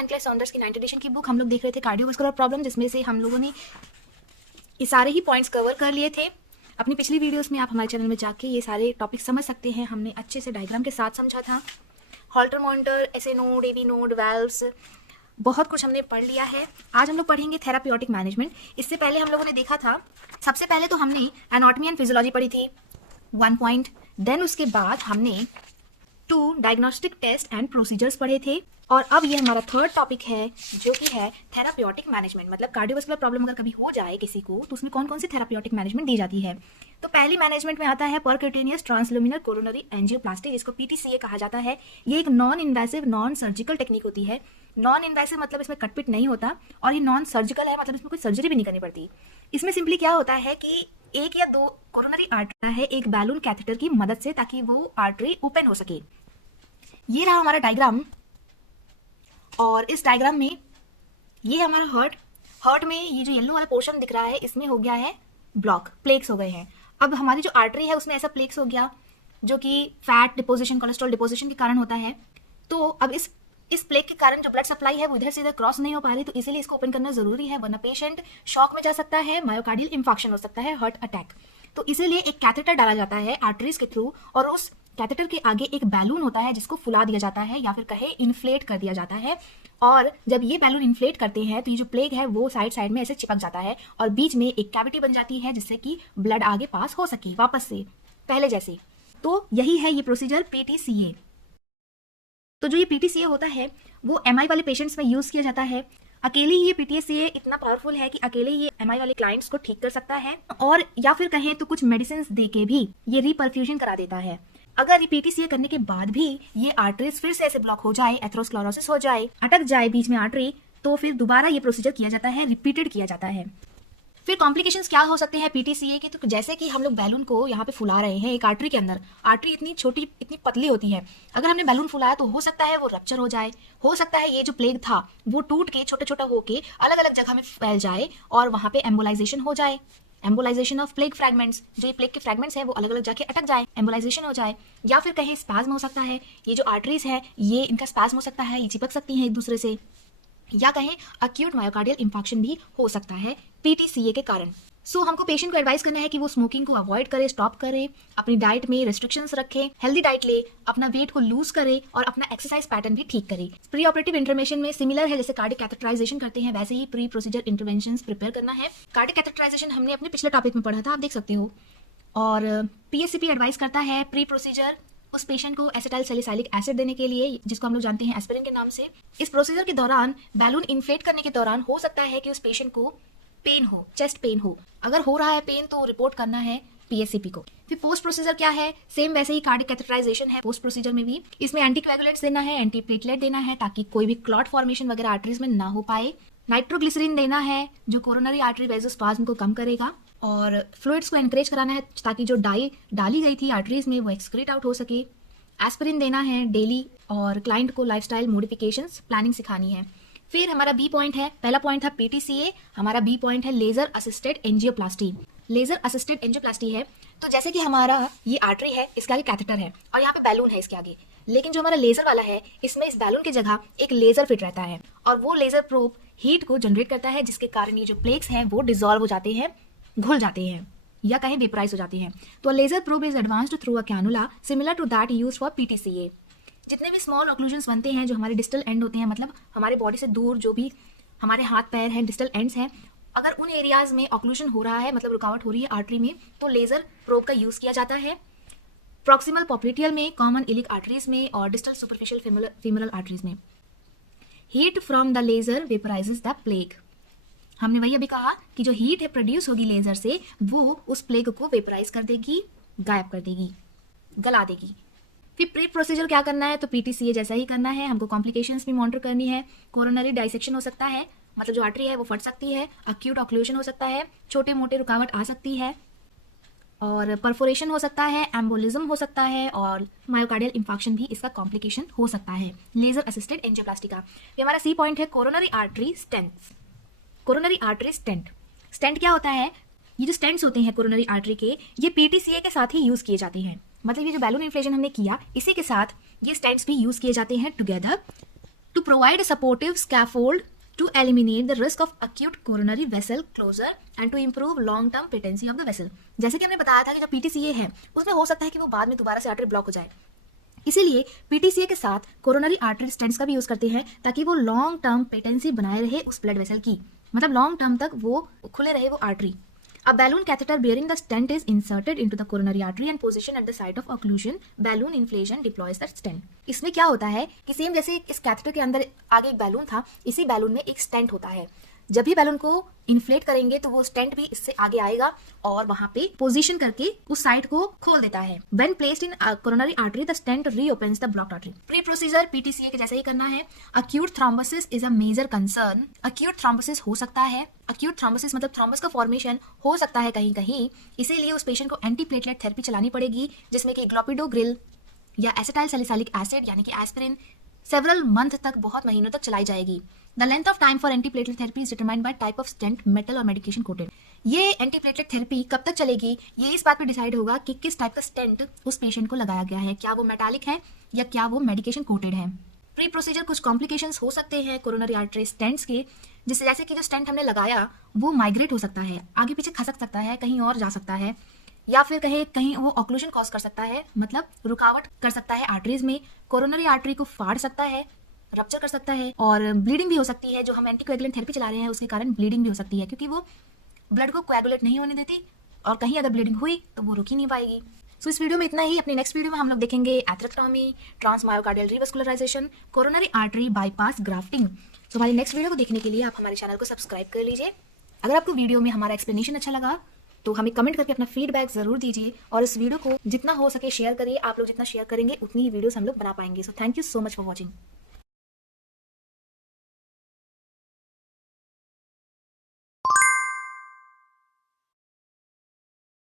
एंक्लेस Saunders की 9th addition की book हम लोग देख रहे थे कार्डियोवास्कुलर प्रॉब्लम, जिसमें से हम लोगों ने ये सारे ही पॉइंट्स कवर कर लिए थे। अपनी पिछली वीडियोस में आप हमारे चैनल में जाके ये सारे टॉपिक समझ सकते हैं। हमने अच्छे से डायग्राम के साथ समझा था। Holter monitor, SA node, AV node, valves, बहुत कुछ हमने पढ़ लिया है। आज हम लोग पढ़ेंगे थेराप्यूटिक मैनेजमेंट। इससे पहले हम लोगों ने देखा था, सबसे पहले तो हमने एनाटॉमी एंड फिजियोलॉजी पढ़ी थी 1 पॉइंट। देन उसके बाद हमने 2 डायग्नोस्टिक टेस्ट एंड प्रोसीजर्स पढ़े थे। और अब ये हमारा थर्ड टॉपिक है, जो कि है थेराप्यूटिक मैनेजमेंट। मतलब कार्डियोवास्कुलर प्रॉब्लम अगर कभी हो जाए किसी को, तो उसमें कौन कौन सी थेराप्यूटिक मैनेजमेंट दी जाती है। तो पहली मैनेजमेंट में आता है परक्यूटेनियस ट्रांसल्यूमिनल कोरोनरी एंजियोप्लास्टी, जिसको पीटीसीए कहा जाता है। ये एक non invasive non surgical technique होती है। नॉन इन्वेसिव मतलब इसमें कटपिट नहीं होता, और ये नॉन सर्जिकल है, मतलब इसमें कोई सर्जरी भी नहीं करनी पड़ती। इसमें सिंपली क्या होता है कि 1 या 2 कोरोनरी आर्टरी है एक बैलून कैथेटर की मदद से, ताकि वो आर्टरी ओपन हो सके। ये रहा हमारा डायग्राम, और इस डायग्राम में ये हमारा हार्ट में ये जो येलो वाला पोर्शन दिख रहा है, इसमें हो गया है ब्लॉक, प्लेक्स हो गए हैं। अब हमारी जो आर्टरी है उसमें ऐसा प्लेक्स हो गया, जो कि फैट डिपोजिशन, कोलेस्ट्रॉल डिपोजिशन के कारण होता है। तो अब इस प्लेक के कारण जो ब्लड सप्लाई है वो इधर से इधर क्रॉस नहीं हो पा रही, तो इसीलिए इसको ओपन करना जरूरी है, वरना पेशेंट शॉक में जा सकता है, मायोकार्डियल इंफार्क्शन हो सकता है, हार्ट अटैक। तो इसीलिए एक कैथेटर डाला जाता है आर्टरीज के थ्रू, और उस कैथेटर के आगे एक बैलून होता है जिसको फुला दिया जाता है, या फिर कहे इन्फ्लेट कर दिया जाता है। और जब ये बैलून इन्फ्लेट करते हैं तो ये जो प्लेग है वो साइड में ऐसे चिपक जाता है, और बीच में एक कैविटी बन जाती है, जिससे कि ब्लड आगे पास हो सके वापस से पहले जैसे। तो यही है ये प्रोसीजर पीटीसीए। तो जो ये पीटीसीए होता है वो एमआई वाले पेशेंट्स में यूज किया जाता है। अकेले ही ये पीटीसीए इतना पावरफुल है कि अकेले ये एमआई वाले क्लाइंट्स को ठीक कर सकता है, और या फिर कहें तो कुछ मेडिसिन दे के भी ये रीपरफ्यूजन करा देता है। अगर पीटीसीए करने के बाद भी ये आर्टरीज फिर से ऐसे ब्लॉक हो जाए, एथेरोस्क्लेरोसिस हो जाए, अटक जाए बीच में आर्टरी, तो फिर दोबारा ये प्रोसीजर किया जाता है, रिपीटेड किया जाता है। फिर कॉम्प्लिकेशंस क्या हो सकते हैं पीटीसीए के, तो जैसे कि हम लोग बैलून को यहाँ पे फुला रहे हैं एक आर्टरी के अंदर। आर्टरी इतनी छोटी, इतनी पतली होती है, अगर हमने बैलून फुलाया तो हो सकता है वो रप्चर हो जाए, हो सकता है ये जो प्लेग था वो टूट के छोटा छोटा होके अलग अलग जगह में फैल जाए, और वहाँ पे एम्बोलाइजेशन हो जाए, एम्बोलाइजेशन ऑफ प्लेग फ्रैगमेंट्स। जो ये प्लेग के फ्रैगमेंट्स हैं वो अलग अलग जाके अटक जाए, एम्बोलाइजेशन हो जाए। या फिर कहीं स्पैज्म हो सकता है, ये जो आर्टरीज है ये इनका स्पैज्म हो सकता है, ये चिपक सकती हैं एक दूसरे से। या कहें अक्यूट मायोकार्डियल इंफार्क्शन भी हो सकता है पीटीसीए के कारण। सो हमको पेशेंट को एडवाइस करना है कि वो स्मोकिंग को अवॉइड करे, स्टॉप करे, अपनी डाइट में रेस्ट्रिक्शंस रखे, हेल्दी डाइट ले, अपना वेट को लूज करे, और अपना एक्सरसाइज पैटर्न भी ठीक करे। प्री ऑपरेटिव इंटरवेंशन में सिमिलर है, जैसे कार्डिक कैथेटराइजेशन करते हैं वैसे ही प्री प्रोसीजर इंटरवेंशंस प्रिपेयर करना है। कार्डिक कैथेटराइजेशन हमने अपने पिछले टॉपिक में पढ़ा था, आप देख सकते हो। और पीएससीपी एडवाइस करता है प्री प्रोसीजर उस पेशेंट को एसिटाइल सैलिसाइलिक एसिड देने के लिए, जिसको हम लोग जानते हैं एस्पिरिन के नाम से। इस प्रोसीजर के दौरान, बैलून इन्फ्लेट करने के दौरान हो सकता है कि उस पेशेंट को पेन हो, चेस्ट पेन हो। अगर हो रहा है पेन तो रिपोर्ट करना है पीएससीपी को। फिर पोस्ट प्रोसीजर क्या है, सेम वैसे ही कार्डिक कैथेटराइजेशन है पोस्ट प्रोसीजर में भी। इसमें एंटीकोएगुलेंट्स देना है, एंटी प्लेटलेट देना है, ताकि कोई भी क्लॉट फॉर्मेशन वगैरह आर्टरीज में ना हो पाए। नाइट्रोग्लिसरीन देना है, जो कोरोनरी आर्टरी वेज़ोस्पाज्म को कम करेगा। और फ्लूइड्स को एनकरेज कराना है, ताकि जो डाई डाली गई थी आर्टरीज में वो एक्सक्रीट आउट हो सके। एस्पिरिन देना है डेली, और क्लाइंट को लाइफस्टाइल मॉडिफिकेशंस प्लानिंग सिखानी है। फिर हमारा बी पॉइंट है, पहला पॉइंट था पीटीसीए, हमारा बी पॉइंट है laser assisted angioplasty. Laser assisted angioplasty है तो जैसे कि हमारा ये आर्टरी है, इसके आगे कैथेटर है, और यहाँ पे बैलून है इसके आगे। लेकिन जो हमारा लेजर वाला है, इसमें इस बैलून की जगह एक लेजर फिट रहता है, और वो लेजर प्रोब हीट को जनरेट करता है, जिसके कारण ये जो प्लेक्स हैं वो डिजॉल्व हो जाते हैं, घुल जाते हैं, या कहीं वेपराइज हो जाती हैं। तो laser probe is advanced through a cannula similar to that used for PTCA. जितने भी स्मॉल ऑक्लूजन्स बनते हैं जो हमारे डिस्टल एंड होते हैं, मतलब हमारे बॉडी से दूर जो भी हमारे हाथ पैर हैं, डिस्टल एंड्स हैं, अगर उन एरियाज में ऑक्लूजन हो रहा है, मतलब रुकावट हो रही है आर्टरी में, तो लेजर प्रोब का यूज किया जाता है। प्रॉक्सिमल पॉप्लिटियल में, कॉमन इलिक आर्टरीज में, और डिस्टल सुपरफिशियल फीमरल आर्टरीज में। Heat from the laser vaporises the plaque. हमने वही अभी कहा कि जो हीट है प्रोड्यूस होगी लेजर से, वो उस प्लेग को वेपराइज कर देगी, गायब कर देगी, गला देगी। फिर प्री प्रोसीजर क्या करना है, तो पीटीसीए जैसा ही करना है। हमको कॉम्प्लिकेशंस भी मॉनिटर करनी है। कोरोनरी डाइसेक्शन हो सकता है, मतलब जो आर्टरी है वो फट सकती है, अक्यूट ऑक्लूजन हो सकता है, छोटे मोटे रुकावट आ सकती है, और परफोरेशन हो सकता है, एम्बोलिज्म हो सकता है, और मायोकार्डियल इंफार्क्शन भी इसका कॉम्प्लिकेशन हो सकता है लेजर असिस्टेड एंजियोप्लास्टी का। ये हमारा सी पॉइंट है, coronary artery stent. Coronary artery stent, stent क्या होता है, ये जो स्टेंट्स होते हैं कोरोनरी आर्टरी के, ये पीटीसीए के साथ ही यूज किए जाते हैं। मतलब ये जो बैलून इन्फ्लेशन हमने किया, इसी के साथ ये स्टेंट्स भी यूज किए जाते हैं together. to provide a supportive scaffold to eliminate the risk of acute coronary vessel closure and to improve long term patency of the vessel। जैसे कि हमने बताया था कि जो PTCA है उसमें हो सकता है कि वो बाद में दोबारा से आर्टरी ब्लॉक हो जाए, इसीलिए PTCA के साथ कोरोनरी आर्टरी स्टेंट्स का भी यूज करते हैं ताकि वो लॉन्ग टर्म पेटेंसी बनाए रहे उस ब्लड वेसल की, मतलब लॉन्ग टर्म तक वो खुले रहे वो artery. A balloon catheter bearing the stent is inserted into the coronary artery and positioned at the site of occlusion. Balloon inflation deploys the stent. इसमें क्या होता है कि सेम जैसे इस कैथेटर के अंदर आगे एक बैलून था, इसी बैलून में एक स्टेंट होता है। जब भी बैलून को इन्फ्लेट करेंगे तो वो स्टेंट भी इससे आगे आएगा और वहां पे पोजीशन करके उस साइड को खोल देता है। When placed in coronary artery, the stent reopens the blocked artery. Pre procedure PTCA के जैसे ही करना है। Acute thrombosis is a major concern. Acute thrombosis हो सकता है, acute thrombosis मतलब थ्रोम्बस का फॉर्मेशन हो सकता है कहीं कहीं, इसीलिए उस पेशेंट को एंटीप्लेटलेट थेरेपी चलानी पड़ेगी जिसमें कि ग्लोपिडोग्रिल या एसिटाइल सैलिसाइलिक एसिड यानी कि एस्पिरिन सेवरल मंथ तक, बहुत महीनों तक चलाई जाएगी। The length of time for antiplatelet therapy is determined by type of stent, metal और मेडिकेशन कोटेड। ये एंटीप्लेटलेट थेरेपी कब तक चलेगी ये इस बात पर डिसाइड होगा कि किस टाइप का स्टेंट उस पेशेंट को लगाया गया है, क्या वो मेटालिक है या क्या वो मेडिकेशन कोटेड है। प्री प्रोसीजर कुछ कॉम्प्लिकेशंस हो सकते हैं कोरोनरी आर्टरी स्टेंट्स के, जिससे जैसे कि जो स्टेंट हमने लगाया वो माइग्रेट हो सकता है, आगे पीछे खसक सकता है, कहीं और जा सकता है, या फिर कहीं वो ऑक्लूजन कॉज कर सकता है, मतलब रुकावट कर सकता है आर्टरीज में, कोरोनरी आर्टरी को फाड़ सकता है, रप्चर कर सकता है और ब्लीडिंग भी हो सकती है। जो हम एंटीकोएगुलेंट थेरेपी चला रहे हैं उसके कारण ब्लीडिंग भी हो सकती है क्योंकि वो ब्लड को कोएगुलेट नहीं होने देती और कहीं अगर ब्लीडिंग हुई तो वो रुक ही नहीं पाएगी। सो इस वीडियो में इतना ही। अपनी नेक्स्ट वीडियो में हम लोग देखेंगे एथरेक्टोमी, ट्रांसमायोकार्डियल रिवस्कुलराइजेशन, कोरोनरी आर्टरी बाईपास ग्राफ्टिंग। सो हमारी नेक्स्ट वीडियो को देखने के लिए आप हमारे चैनल को सब्सक्राइब कर लीजिए। अगर आपको वीडियो में हमारा एक्सप्लेनेशन अच्छा लगा तो हमें कमेंट करके अपना फीडबैक जरूर दीजिए और इस वीडियो को जितना हो सके शेयर करिए। आप लोग जितना शेयर करेंगे उतनी ही वीडियोस हम लोग बना पाएंगे। So thank you so much for watching.